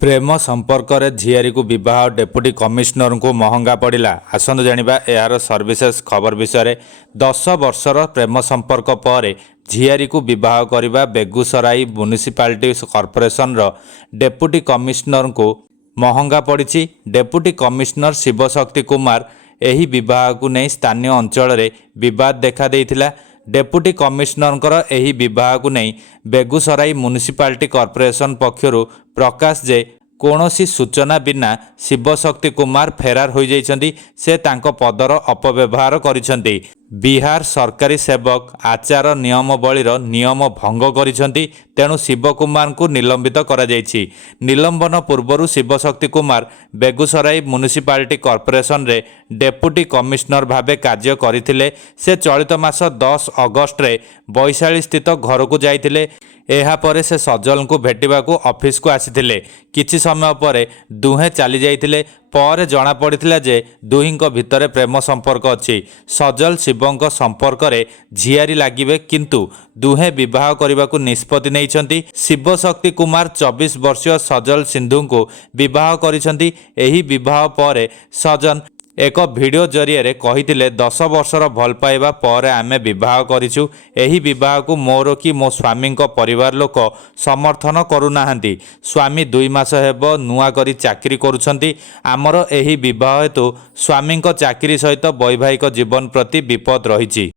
प्रेम संपर्क में झीआरी को विवाह डेप्यूटी कमिश्नर को महंगा पड़ा। आसतु जाना यार सर्विसेस खबर विषय। 10 वर्षर प्रेम संपर्क पर झीआरी को विवाह करने Begusarai municipality corporation deputy commissioner को महंगा पड़ी। डेप्यूटी कमिश्नर शिवशक्ति कुमार यही विवाह को नहीं स्थानीय अंचल में विवाद देखा देइथिला। डेप्यूटी कमिश्नर यही विवाह को नहीं बेगूसराई म्युनिसिपालिटी कॉर्पोरेशन पक्षरु प्रकाश जे कौनसी सूचना बिना शिवशक्ति कुमार फेरार हो जाइछन्ति। से तांको पदर अपव्यवहार करिछन्ति। बिहार सरकारी सेवक आचार नियमावलीर नियम भंग करिछन्ति। तेणु शिवकुमार को निलंबित करा जाइछि। निलंबन पूर्व शिवशक्ति कुमार बेगूसराई म्युनिसिपालिटी कॉर्पोरेशन रे डेप्यूटी कमिश्नर भावे कार्य करथिले। से चलित मास 10 अगस्ट रे बैशाली स्थित घर को जाइथिले। एहापरे से सजल को भेटिबाकू ऑफिस को आसीथिले। किछि समय पर दुहे चली जाइथिले। पर जना पड़िथिला जे दुहींको भितरे प्रेम संपर्क अछि। सजल शिवंक संपर्क रे झियारी लागिबे, किंतु दुहे विवाह करबाकू निष्पत्ति नेइछन्ति। शिवशक्ति कुमार 24 वर्षीय सजल सिंधु को विवाह करिछन्ति। एही विवाह पर सजन एक वीडियो जरिए कहिथिले 10 वर्षर भल पाइबा पर आमे विवाह करिछु। एही विवाह को मोर कि मो स्वामी परिवार लोक समर्थन करूनाहांती। स्वामी 2 मास हेबो नुआ करी चाकरी करुछन्ती। आमर एही विवाह हेतु स्वामी चाकरी सहित वैवाहिक जीवन प्रति विपद रहिछि।